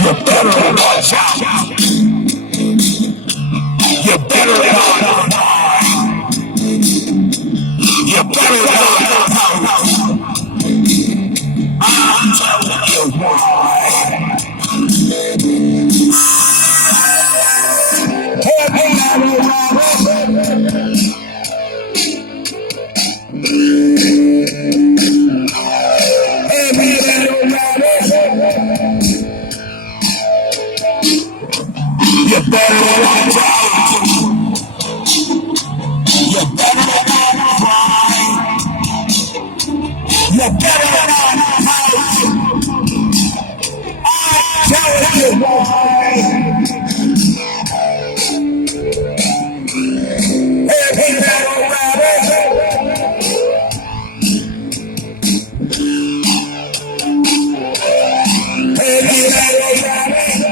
You better watch out. You better watch out. You better watch out. I'm telling you why. You better watch out. You better not cry. You better not hide. I'm telling you why. Hey, little rabbit. Hey, little rabbit.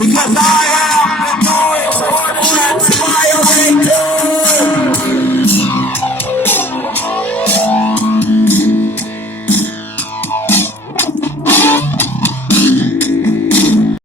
Because I